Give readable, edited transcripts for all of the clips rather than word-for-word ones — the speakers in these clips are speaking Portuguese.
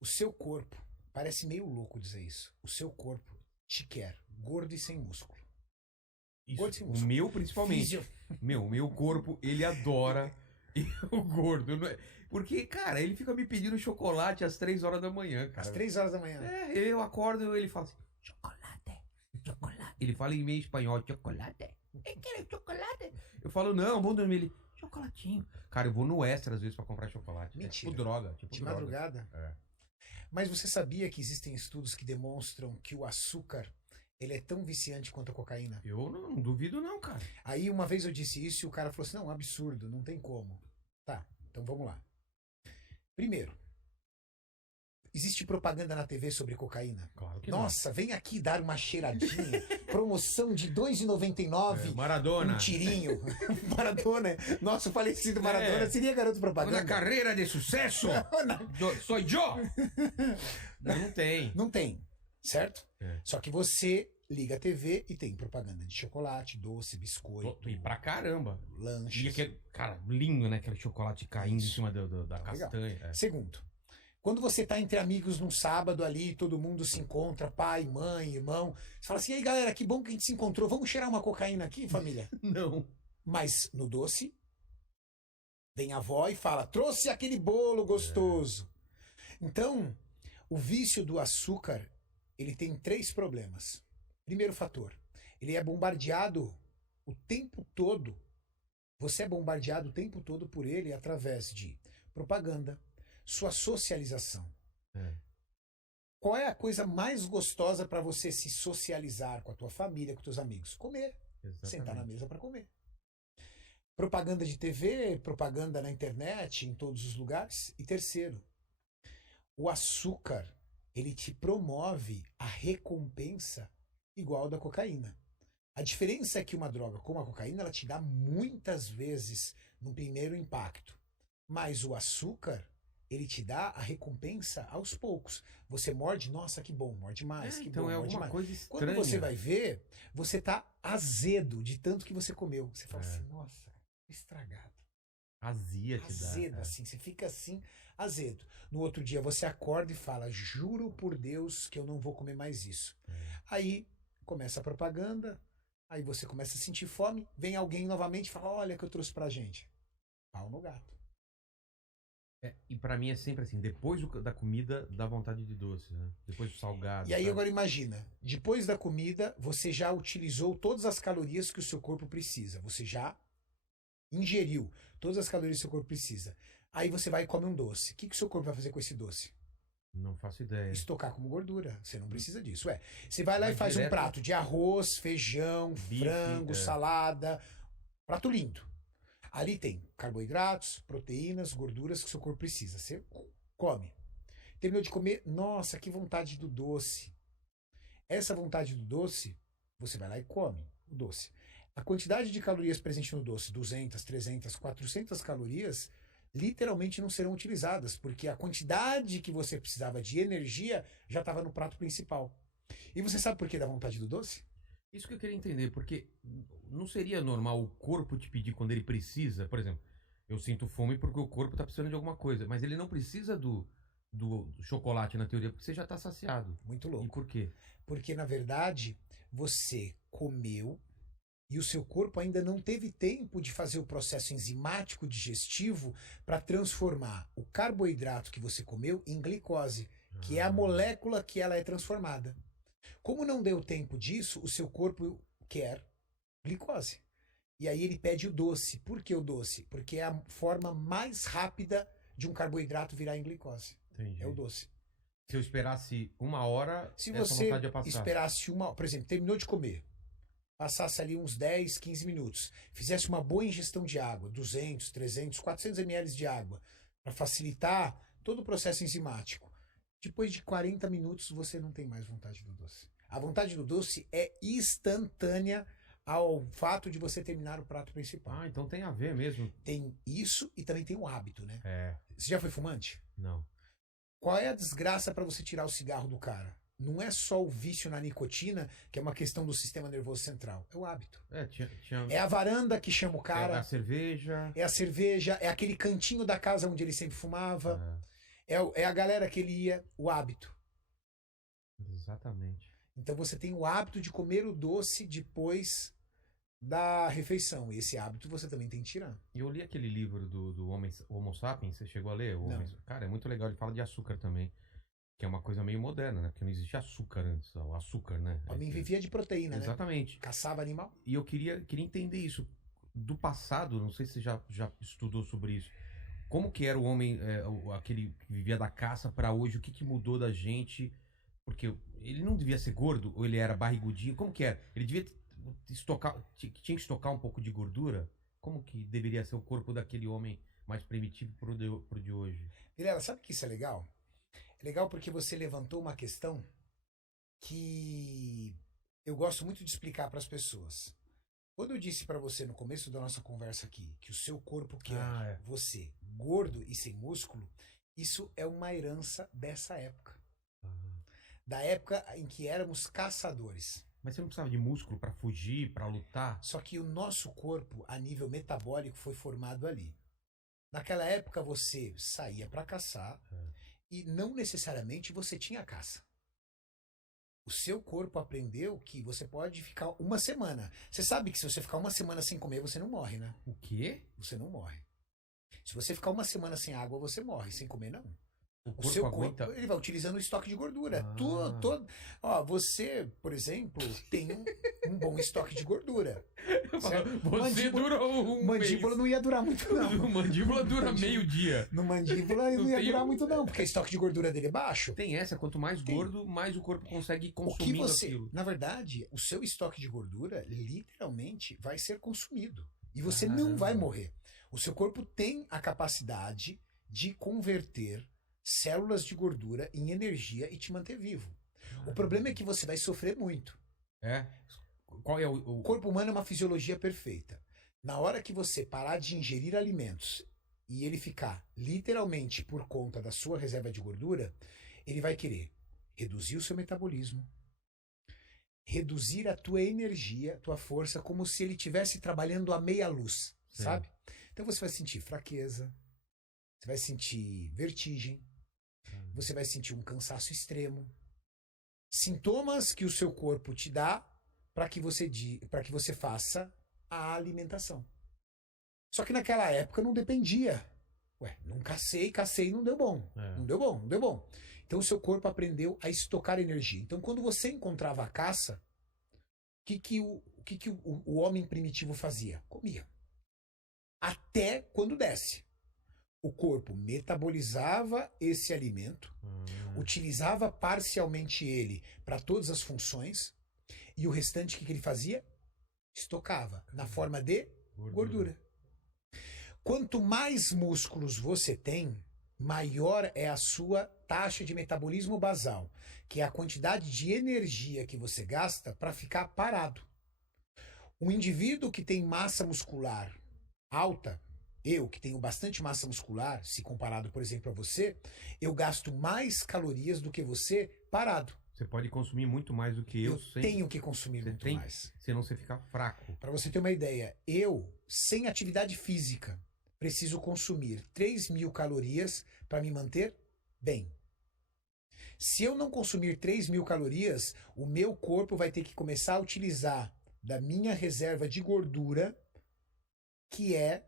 O seu corpo, parece meio louco dizer isso, o seu corpo te quer gordo e sem músculo. Gordo e sem O músculo. meu, principalmente. Fisio- O meu corpo, ele adora o gordo. Não é- Porque, cara, ele fica me pedindo chocolate às 3 horas da manhã, cara. Às 3 horas da manhã. É, eu acordo e ele fala assim, chocolate, chocolate. Ele fala em meio espanhol, chocolate. Eu quero chocolate. Eu falo, não, vamos dormir. Ele, chocolatinho. Cara, eu vou no Extra às vezes pra comprar chocolate. Mentira. É tipo droga. Tipo De droga. madrugada. É. Mas você sabia que existem estudos que demonstram que o açúcar ele é tão viciante quanto a cocaína? Eu não duvido não, cara. Aí uma vez eu disse isso e o cara falou assim, não, absurdo, não tem como. Tá, então vamos lá. Primeiro, existe propaganda na TV sobre cocaína? Claro que Nossa, vem aqui dar uma cheiradinha. Promoção de R$ 2,99. não. Maradona. Um tirinho. Maradona. Nosso falecido Maradona É. seria garoto propaganda. Una carreira de sucesso. Sou eu. Não tem. Não tem, certo? É. Só que você liga a TV e tem propaganda de chocolate, doce, biscoito, E pra caramba. lanches. E aquele, cara, lindo, né? Aquele chocolate caindo em cima da Tá legal. castanha. É. Segundo, quando você tá entre amigos num sábado ali, todo mundo se encontra, pai, mãe, irmão, você fala assim, e aí galera, que bom que a gente se encontrou, vamos cheirar uma cocaína aqui, família? Não. Mas no doce, vem a avó e fala, trouxe aquele bolo gostoso. Então, o vício do açúcar, ele tem 3 problemas. Primeiro fator, ele é bombardeado o tempo todo. Você é bombardeado o tempo todo por ele através de propaganda, sua socialização. É. Qual é a coisa mais gostosa para você se socializar com a tua família, com teus amigos? Comer. Sentar na mesa para comer. Propaganda de TV, propaganda na internet, em todos os lugares. E terceiro, o açúcar, ele te promove a recompensa igual da cocaína. A diferença é que uma droga como a cocaína, ela te dá muitas vezes no primeiro impacto. Mas o açúcar, ele te dá a recompensa aos poucos. Você morde, nossa, que bom, morde mais, que então bom, é morde alguma mais. coisa estranha. Quando você vai ver, você tá azedo de tanto que você comeu. Você fala assim, nossa, estragado. Azia te dá. Azedo, assim, você fica assim, azedo. No outro dia você acorda e fala, juro por Deus que eu não vou comer mais isso. Aí começa a propaganda, aí você começa a sentir fome, vem alguém novamente e fala, olha o que eu trouxe pra gente. Pau no gato. E pra mim é sempre assim, depois da comida dá vontade de doce, né? Depois do salgado. E aí sabe? agora imagina, depois da comida, você já utilizou todas as calorias que o seu corpo precisa. Você já ingeriu todas as calorias que o seu corpo precisa. Aí você vai e come um doce. O que o seu corpo vai fazer com esse doce? Não faço ideia. Estocar como gordura. Você não precisa disso. Você vai lá Vai e faz um direto- prato de arroz, feijão, Bife, frango, é. salada. Prato lindo. Ali tem carboidratos, proteínas, gorduras que o seu corpo precisa. Você come. Terminou de comer, nossa, que vontade do doce. Essa vontade do doce, você vai lá e come o doce. A quantidade de calorias presente no doce, 200, 300, 400 calorias, literalmente não serão utilizadas, porque a quantidade que você precisava de energia já estava no prato principal. E você sabe por que dá vontade do doce? Isso que eu queria entender, porque não seria normal o corpo te pedir quando ele precisa? Por exemplo, eu sinto fome porque o corpo tá precisando de alguma coisa, mas ele não precisa do chocolate na teoria, porque você já tá saciado. Muito E louco. por quê? Porque, na verdade, você comeu e o seu corpo ainda não teve tempo de fazer o processo enzimático digestivo para transformar o carboidrato que você comeu em glicose, que é a molécula que ela é transformada. Como não deu tempo disso, o seu corpo quer glicose. E aí ele pede o doce. Por que o doce? Porque é a forma mais rápida de um carboidrato virar em glicose. Entendi. É o doce. Se eu esperasse 1 hora, Se essa você vontade ia passar. esperasse por exemplo, terminou de comer, passasse ali uns 10, 15 minutos, fizesse uma boa ingestão de água, 200, 300, 400 ml de água, para facilitar todo o processo enzimático. Depois de 40 minutos, você não tem mais vontade do doce. A vontade do doce é instantânea ao fato de você terminar o prato principal. Então tem a ver mesmo. Tem isso e também tem um hábito, né? É, Você já foi fumante? não. Qual é a desgraça para você tirar o cigarro do cara? Não é só o vício na nicotina, que é uma questão do sistema nervoso central. É o hábito. Tinha É a varanda que chama o cara, a cerveja. é a cerveja, é aquele cantinho da casa onde ele sempre fumava. É a galera que ele ia, o hábito. Exatamente. Então você tem o hábito de comer o doce depois da refeição. E esse hábito você também tem que tirar. Eu li aquele livro do Homo Sapiens, você chegou a ler? Não. Cara, é muito legal, ele fala de açúcar também. Que é uma coisa meio moderna, né? Porque não existia açúcar antes, o açúcar, né? O homem vivia de proteína, né? Exatamente. Caçava animal. E eu queria entender isso. Do passado, não sei se você já estudou sobre isso. Como que era o homem, aquele que vivia da caça para hoje? O que mudou da gente? Porque ele não devia ser gordo, ou ele era barrigudinho? Como que era? Ele devia tinha que estocar um pouco de gordura? Como que deveria ser o corpo daquele homem mais primitivo pro de hoje? Vilela, sabe que isso é legal? É legal porque você levantou uma questão que eu gosto muito de explicar para as pessoas. Quando eu disse para você no começo da nossa conversa aqui que o seu corpo quer você gordo e sem músculo, isso é uma herança dessa época. Da época em que éramos caçadores. Mas você não precisava de músculo para fugir, para lutar? Só que o nosso corpo, a nível metabólico, foi formado ali. Naquela época você saía para caçar e não necessariamente você tinha caça. O seu corpo aprendeu que você pode ficar uma semana. Você sabe que se você ficar uma semana sem comer, você não morre, né? O quê? Você não morre. Se você ficar uma semana sem água, você morre. Sem comer, não. O seu aguenta... corpo, ele vai utilizando o estoque de gordura. Ó, você, por exemplo, tem um bom estoque de gordura. Você durou mandíbula mês. Não ia durar muito, não. Mandíbula dura meio dia. No mandíbula não ia durar muito, não, porque o estoque de gordura dele é baixo. Tem essa, quanto mais gordo, mais o corpo consegue consumir aquilo. Na verdade, o seu estoque de gordura, literalmente, vai ser consumido. E você não vai morrer. O seu corpo tem a capacidade de converter células de gordura em energia e te manter vivo. O problema é que você vai sofrer muito. Qual é o corpo humano é uma fisiologia perfeita. Na hora que você parar de ingerir alimentos e ele ficar literalmente por conta da sua reserva de gordura, ele vai querer reduzir o seu metabolismo, reduzir a tua energia, tua força, como se ele estivesse trabalhando a meia luz, sabe? Então você vai sentir fraqueza, você vai sentir vertigem, você vai sentir um cansaço extremo. Sintomas que o seu corpo te dá para que você faça a alimentação. Só que naquela época não dependia. Não cacei e não deu bom. Não deu bom. Então o seu corpo aprendeu a estocar energia. Então quando você encontrava a caça, o que o homem primitivo fazia? Comia. Até quando desce. O corpo metabolizava esse alimento, utilizava parcialmente ele para todas as funções, e o restante, o que ele fazia? Estocava na forma de gordura. Quanto mais músculos você tem, maior é a sua taxa de metabolismo basal, que é a quantidade de energia que você gasta para ficar parado. Um indivíduo que tem massa muscular alta, eu que tenho bastante massa muscular, se comparado, por exemplo, a você, eu gasto mais calorias do que você parado. Você pode consumir muito mais do que eu. Tenho que consumir muito mais. Senão você fica fraco. Para você ter uma ideia, eu, sem atividade física, preciso consumir 3.000 calorias para me manter bem. Se eu não consumir 3.000 calorias, o meu corpo vai ter que começar a utilizar da minha reserva de gordura, que é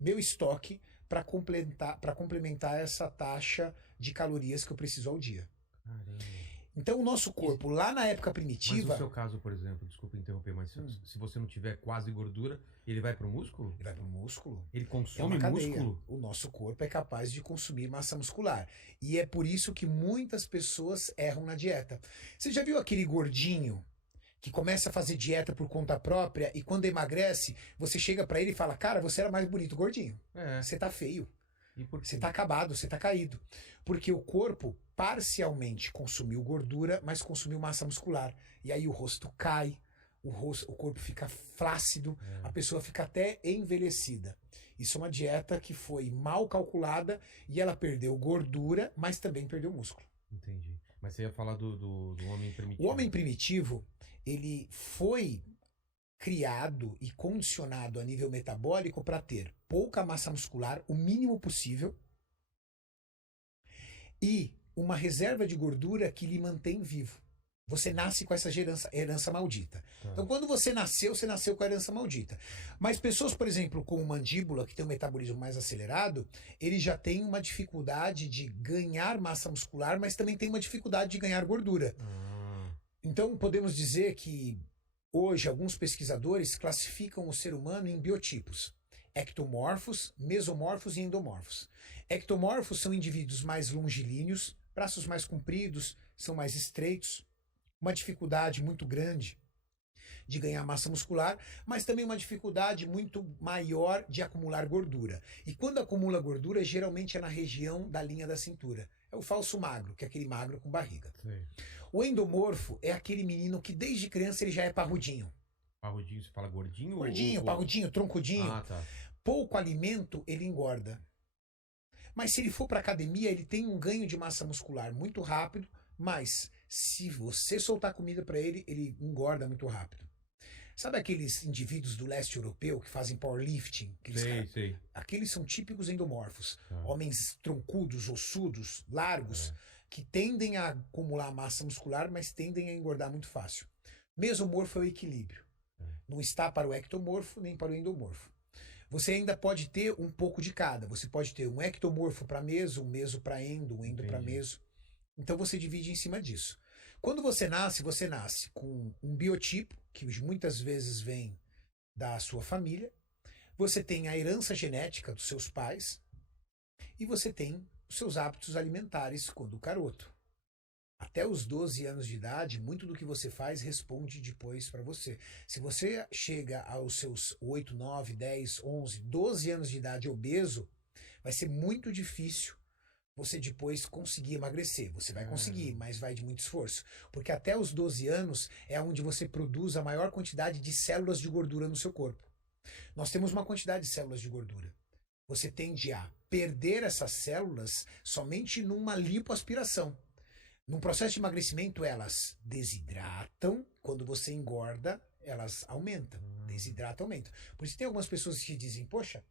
meu estoque, para complementar essa taxa de calorias que eu preciso ao dia. Caramba. Então o nosso corpo, lá na época primitiva... Mas no seu caso, por exemplo, desculpa interromper, mas se você não tiver quase gordura, ele vai pro músculo? Ele vai pro músculo. Ele consome músculo? O nosso corpo é capaz de consumir massa muscular. E é por isso que muitas pessoas erram na dieta. Você já viu aquele gordinho que começa a fazer dieta por conta própria e quando emagrece, você chega pra ele e fala: cara, você era mais bonito gordinho. Você tá feio. Você tá acabado, você tá caído. Porque o corpo parcialmente consumiu gordura, mas consumiu massa muscular. E aí o rosto cai, o corpo fica flácido, a pessoa fica até envelhecida. Isso é uma dieta que foi mal calculada e ela perdeu gordura, mas também perdeu músculo. Entendi. Mas você ia falar do homem primitivo. O homem primitivo, ele foi criado e condicionado a nível metabólico para ter pouca massa muscular, o mínimo possível, e uma reserva de gordura que lhe mantém vivo. Você nasce com essa herança maldita. Então, quando você nasceu com a herança maldita. Mas pessoas, por exemplo, com mandíbula, que tem um metabolismo mais acelerado, ele já tem uma dificuldade de ganhar massa muscular, mas também tem uma dificuldade de ganhar gordura. Então, podemos dizer que hoje alguns pesquisadores classificam o ser humano em biotipos: ectomorfos, mesomorfos e endomorfos. Ectomorfos são indivíduos mais longilíneos, braços mais compridos, são mais estreitos, uma dificuldade muito grande de ganhar massa muscular, mas também uma dificuldade muito maior de acumular gordura. E quando acumula gordura, geralmente é na região da linha da cintura. É o falso magro, que é aquele magro com barriga. Sim. O endomorfo é aquele menino que desde criança ele já é parrudinho. Parrudinho, você fala gordinho? Gordinho, parrudinho, troncudinho. Ah, tá. Pouco alimento, ele engorda. Mas se ele for para academia, ele tem um ganho de massa muscular muito rápido, mas se você soltar comida para ele, ele engorda muito rápido. Sabe aqueles indivíduos do leste europeu que fazem powerlifting? Sei. Aqueles são típicos endomorfos. Homens troncudos, ossudos, largos, que tendem a acumular massa muscular, mas tendem a engordar muito fácil. Mesomorfo é o equilíbrio. Não está para o ectomorfo, nem para o endomorfo. Você ainda pode ter um pouco de cada. Você pode ter um ectomorfo para meso, um meso para endo, um endo para meso. Então você divide em cima disso. Quando você nasce com um biotipo, que muitas vezes vem da sua família, você tem a herança genética dos seus pais e você tem os seus hábitos alimentares quando garoto. Até os 12 anos de idade, muito do que você faz responde depois para você. Se você chega aos seus 8, 9, 10, 11, 12 anos de idade obeso, vai ser muito difícil você depois conseguir emagrecer. Você vai conseguir, mas vai de muito esforço. Porque até os 12 anos é onde você produz a maior quantidade de células de gordura no seu corpo. Nós temos uma quantidade de células de gordura. Você tende a perder essas células somente numa lipoaspiração. Num processo de emagrecimento, elas desidratam. Quando você engorda, elas aumentam. Desidratam, aumentam. Por isso tem algumas pessoas que dizem, poxa,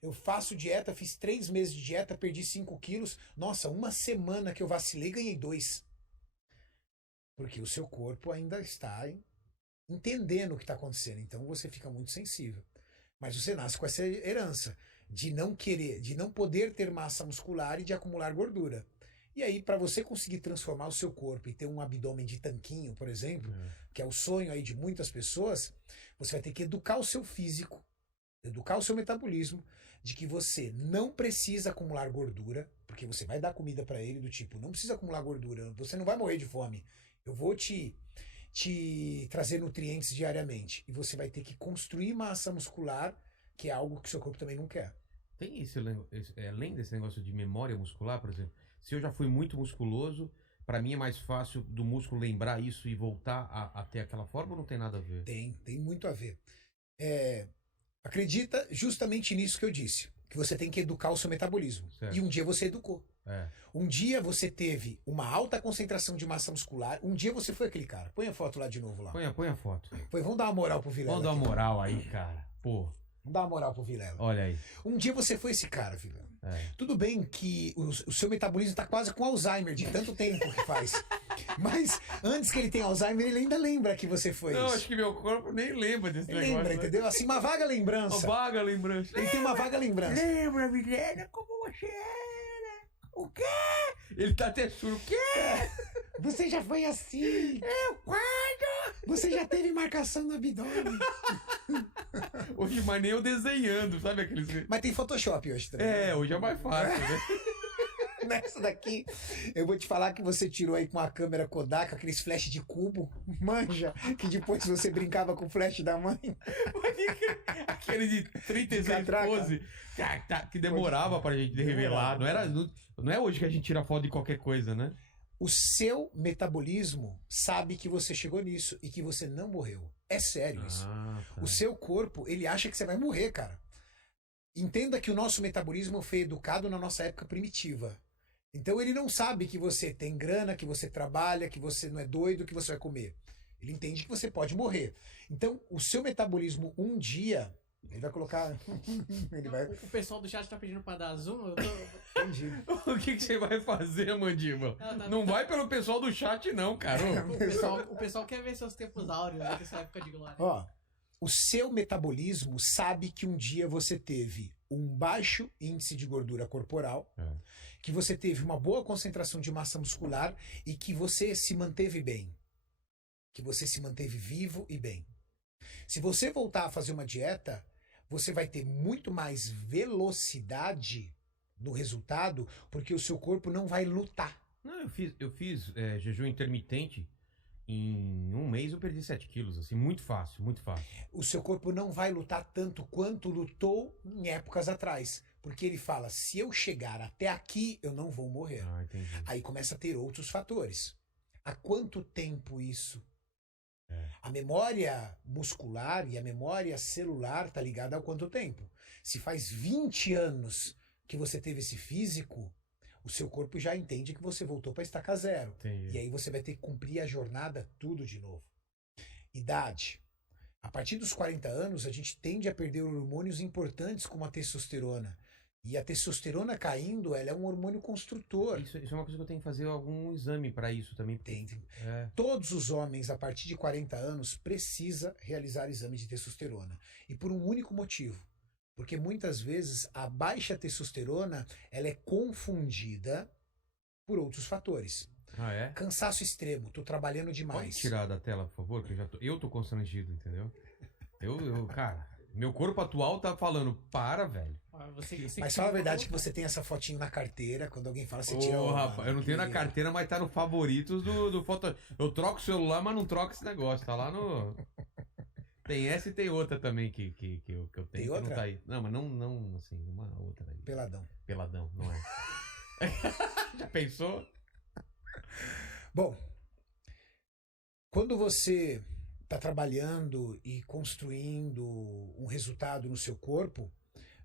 eu faço dieta, fiz 3 meses de dieta, perdi 5 quilos. Nossa, uma semana que eu vacilei, ganhei 2. Porque o seu corpo ainda está entendendo o que está acontecendo. Então você fica muito sensível. Mas você nasce com essa herança de não querer, de não poder ter massa muscular e de acumular gordura. E aí, para você conseguir transformar o seu corpo e ter um abdômen de tanquinho, por exemplo, que é o sonho aí de muitas pessoas, você vai ter que educar o seu físico, educar o seu metabolismo, de que você não precisa acumular gordura, porque você vai dar comida para ele do tipo, não precisa acumular gordura, você não vai morrer de fome. Eu vou te trazer nutrientes diariamente. E você vai ter que construir massa muscular, que é algo que o seu corpo também não quer. Tem além desse negócio de memória muscular, por exemplo, se eu já fui muito musculoso, para mim é mais fácil do músculo lembrar isso e voltar a ter aquela forma, ou não tem nada a ver? Tem muito a ver. Acredita justamente nisso que eu disse, que você tem que educar o seu metabolismo. Certo. E um dia você educou. Um dia você teve uma alta concentração de massa muscular, um dia você foi aquele cara. Põe a foto lá de novo lá. Põe a foto. Vamos dar uma moral pro Vilela. Vamos dar uma moral aí, cara. Pô. Vamos dar uma moral pro Vilela. Olha aí. Um dia você foi esse cara, Vilela. Tudo bem que o seu metabolismo está quase com Alzheimer, de tanto tempo que faz. Mas antes que ele tenha Alzheimer, ele ainda lembra que você foi isso. Não, acho que meu corpo nem lembra desse negócio. Lembra, entendeu? Assim, uma vaga lembrança. Uma vaga lembrança. Ele tem uma vaga lembrança. Lembra, Vilela, como você era? O quê? Ele tá até surdo. O quê? Você já foi assim. Quando? Você já teve marcação no abdômen. Hoje, mas nem eu desenhando, sabe aqueles... Mas tem Photoshop hoje também. Hoje é mais fácil, né? Nessa daqui, eu vou te falar que você tirou aí com a câmera Kodak, aqueles flash de cubo, manja, que depois você brincava com o flash da mãe. Aquele de 36 pose, que demorava pra gente revelar. Não é hoje que a gente tira foto de qualquer coisa, né? O seu metabolismo sabe que você chegou nisso e que você não morreu. É sério isso. Tá. O seu corpo, ele acha que você vai morrer, cara. Entenda que o nosso metabolismo foi educado na nossa época primitiva. Então ele não sabe que você tem grana, que você trabalha, que você não é doido, que você vai comer. Ele entende que você pode morrer. Então o seu metabolismo um dia Ele vai colocar... Ele vai... O pessoal do chat tá pedindo pra dar zoom, eu tô... Entendi. O que você vai fazer, Mandíbula? Não vai pelo pessoal do chat, não, cara. O pessoal quer ver seus tempos áureos, né, dessa época de glória. Ó, o seu metabolismo sabe que um dia você teve um baixo índice de gordura corporal, que você teve uma boa concentração de massa muscular e que você se manteve bem. Que você se manteve vivo e bem. Se você voltar a fazer uma dieta, você vai ter muito mais velocidade no resultado, porque o seu corpo não vai lutar. Não, eu fiz jejum intermitente. Em um mês eu perdi 7 quilos, assim, muito fácil, muito fácil. O seu corpo não vai lutar tanto quanto lutou em épocas atrás. Porque ele fala, se eu chegar até aqui, eu não vou morrer. Ah, entendi. Aí começa a ter outros fatores. Há quanto tempo isso? A memória muscular e a memória celular tá ligada há quanto tempo? Se faz 20 anos que você teve esse físico, o seu corpo já entende que você voltou para estaca zero. Entendi. E aí você vai ter que cumprir a jornada tudo de novo. Idade. A partir dos 40 anos, a gente tende a perder hormônios importantes como a testosterona. E a testosterona caindo, ela é um hormônio construtor. Isso é uma coisa que eu tenho que fazer algum exame para isso também. Tem. Todos os homens, a partir de 40 anos, precisa realizar exame de testosterona. E por um único motivo. Porque muitas vezes a baixa testosterona ela é confundida por outros fatores. Ah, é? Cansaço extremo, tô trabalhando demais. Pode tirar da tela, por favor, que eu tô constrangido, entendeu? Cara, meu corpo atual tá falando, para, velho. Mas fala a verdade que você tem essa fotinho na carteira, quando alguém fala, você tira... Rapaz, eu não tenho na carteira, mas tá no favoritos do foto. Eu troco o celular, mas não troco esse negócio, tá lá no... Tem essa e tem outra também que eu tenho, tem que outra? não tá aí. Não, mas não assim, uma outra aí. Peladão, não é. Já pensou? Bom, quando você está trabalhando e construindo um resultado no seu corpo,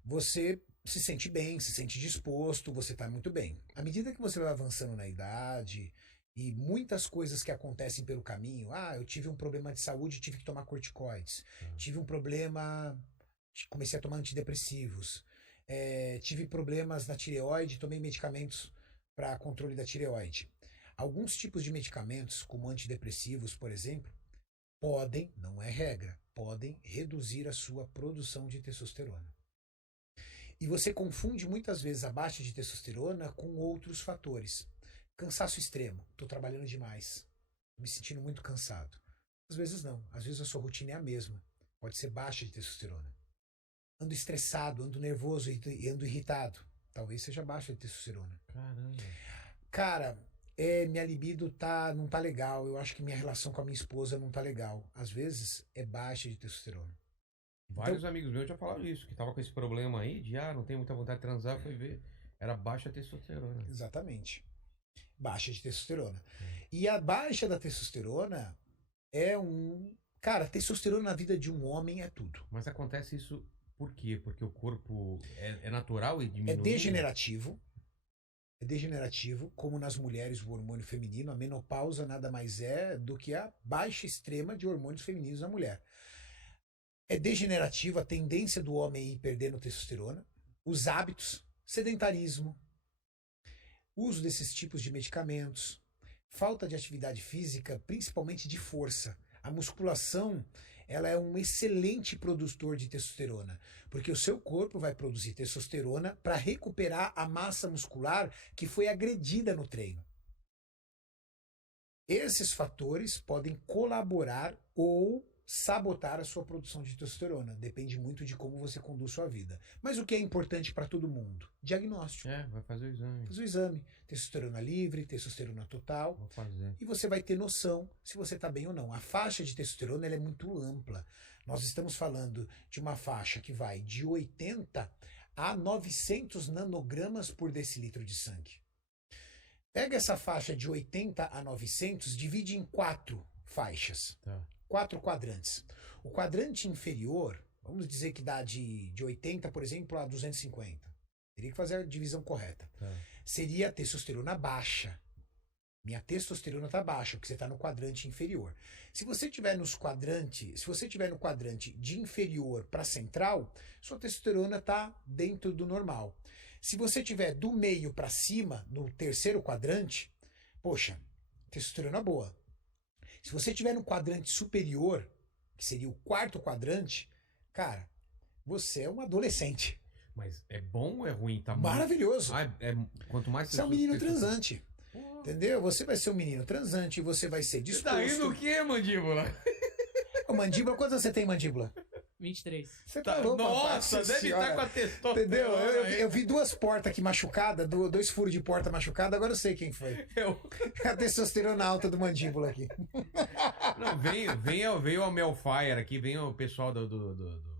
você se sente bem, se sente disposto, você está muito bem. À medida que você vai avançando na idade e muitas coisas que acontecem pelo caminho, eu tive um problema de saúde, tive que tomar corticoides, tive um problema, comecei a tomar antidepressivos, tive problemas na tireoide, tomei medicamentos para controle da tireoide. Alguns tipos de medicamentos, como antidepressivos, por exemplo, podem, não é regra, podem reduzir a sua produção de testosterona. E você confunde muitas vezes a baixa de testosterona com outros fatores. Cansaço extremo, estou trabalhando demais, me sentindo muito cansado. Às vezes não, às vezes a sua rotina é a mesma, pode ser baixa de testosterona. Ando estressado, ando nervoso e ando irritado, talvez seja baixa de testosterona. Caramba. Cara, minha libido não tá legal, eu acho que minha relação com a minha esposa não tá legal. Às vezes é baixa de testosterona. Vários amigos meus já falaram isso, que tava com esse problema aí de não tenho muita vontade de transar, foi ver, era baixa testosterona. Exatamente. Baixa de testosterona. E a baixa da testosterona é Cara, testosterona na vida de um homem é tudo. Mas acontece isso por quê? Porque o corpo é natural e diminui? É degenerativo. É degenerativo, como nas mulheres o hormônio feminino. A menopausa nada mais é do que a baixa extrema de hormônios femininos na mulher. É degenerativo a tendência do homem ir perdendo testosterona, os hábitos, sedentarismo, uso desses tipos de medicamentos, falta de atividade física, principalmente de força. A musculação, ela é um excelente produtor de testosterona, porque o seu corpo vai produzir testosterona para recuperar a massa muscular que foi agredida no treino. Esses fatores podem colaborar ou sabotar a sua produção de testosterona. Depende muito de como você conduz sua vida. Mas o que é importante para todo mundo? Diagnóstico. Vai fazer o exame. Faz o exame. Testosterona livre, testosterona total. Vou fazer. E você vai ter noção se você está bem ou não. A faixa de testosterona ela é muito ampla. Nós estamos falando de uma faixa que vai de 80 a 900 nanogramas por decilitro de sangue. Pega essa faixa de 80 a 900, divide em 4 faixas. Tá. 4 quadrantes. O quadrante inferior, vamos dizer que dá de 80, por exemplo, a 250. Teria que fazer a divisão correta. Tá. Seria a testosterona baixa. Minha testosterona tá baixa, porque você tá no quadrante inferior. Se você tiver no quadrante de inferior para central, sua testosterona tá dentro do normal. Se você tiver do meio para cima, no terceiro quadrante, poxa, testosterona boa. Se você tiver no quadrante superior, que seria o quarto quadrante, cara, você é um adolescente. Mas é bom ou é ruim? Tá maravilhoso. Quanto mais você é um menino transante. Entendeu? Você vai ser um menino transante, você vai ser disposto. Você tá indo o quê, mandíbula? Mandíbula, quantos você tem, mandíbula? 23. Você tá louco, nossa, deve estar com a testosterona. Entendeu? Eu vi duas portas aqui machucadas, dois furos de porta machucada, agora eu sei quem foi. A testosterona alta do mandíbula aqui. Não, veio a Melfire aqui, vem o pessoal do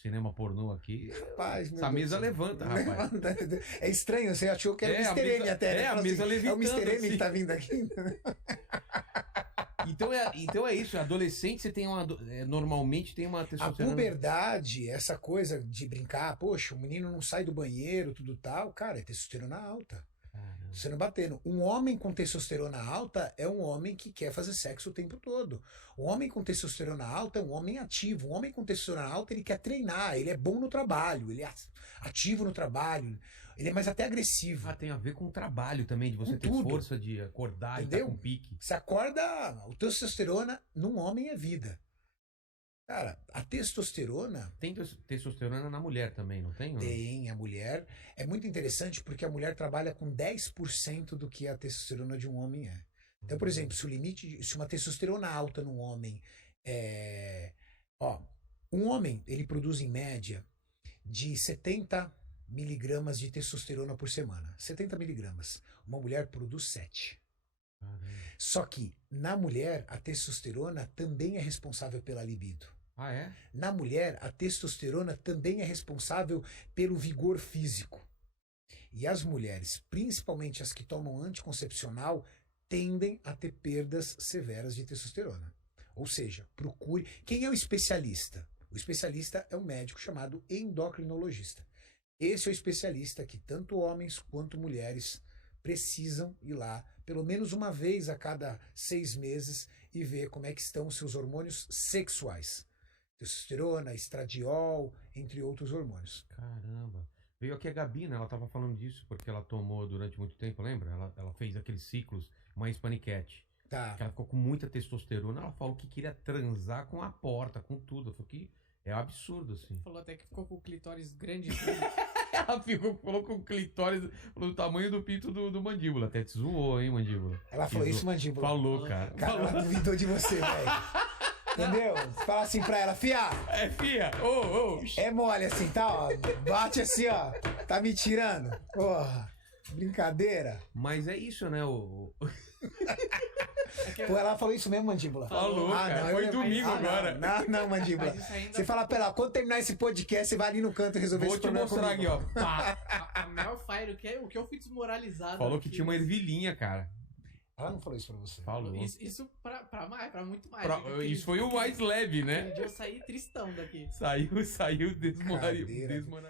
cinema pornô aqui. Rapaz, essa mesa levanta, rapaz. É estranho, você achou que era o Mr. M até. É, a mesa assim, levitando. É o Mr. M que tá vindo aqui. Então é isso, adolescente você tem normalmente tem uma testosterona. A puberdade, essa coisa de brincar, poxa, o menino não sai do banheiro, tudo tal, cara, é testosterona alta. Você não batendo. Um homem com testosterona alta é um homem que quer fazer sexo o tempo todo. Um homem com testosterona alta é um homem ativo. Um homem com testosterona alta, ele quer treinar, ele é bom no trabalho, ele é ativo no trabalho, ele é mais até agressivo. Tem a ver com o trabalho também, de você ter força de acordar. Entendeu? E estar com pique. Você acorda, o testosterona num homem é vida. Cara, a testosterona... Tem testosterona na mulher também, não tem? Tem, a mulher. É muito interessante porque a mulher trabalha com 10% do que a testosterona de um homem é. Então, por exemplo, se uma testosterona alta num homem um homem, ele produz em média de 70 miligramas de testosterona por semana. 70 miligramas. Uma mulher produz 7. Só que, na mulher, a testosterona também é responsável pela libido. Ah, é? Na mulher, a testosterona também é responsável pelo vigor físico. E as mulheres, principalmente as que tomam anticoncepcional, tendem a ter perdas severas de testosterona. Ou seja, procure... Quem é o especialista? O especialista é um médico chamado endocrinologista. Esse é o especialista que tanto homens quanto mulheres precisam ir lá pelo menos uma vez a cada 6 meses e ver como é que estão os seus hormônios sexuais. Testosterona, estradiol, entre outros hormônios. Caramba. Veio aqui a Gabi, né? Ela tava falando disso porque ela tomou durante muito tempo, lembra? Ela fez aqueles ciclos, uma Hispanicat. Tá. Que ela ficou com muita testosterona. Ela falou que queria transar com a porta, com tudo. Ela falou que é um absurdo, assim. Falou até que ficou com o clitóris grande. Ela falou com o clitóris do tamanho do pinto do mandíbula. Até te zoou, hein, mandíbula? Ela falou isso, mandíbula? Falou, cara. Ela duvidou de você, velho. Entendeu? Fala assim pra ela, fia. Fia. É mole assim, tá? Ó, bate assim, ó. Tá me tirando. Porra. Brincadeira. Mas é isso, né? Pô, ela falou isso mesmo, mandíbula? Falou, cara. Não, foi domingo agora. Não, mandíbula. Você fala pra ela, quando terminar esse podcast, você vai ali no canto e resolver esse problema. Vou te mostrar comigo. aqui, ó. A Melfire, o que eu fui desmoralizado. Falou que tinha uma ervilhinha, cara. Ela não falou isso pra você. Falou. Isso pra muito mais. Isso foi o mais leve, né? Eu saí tristão daqui. Saiu desmoralizado.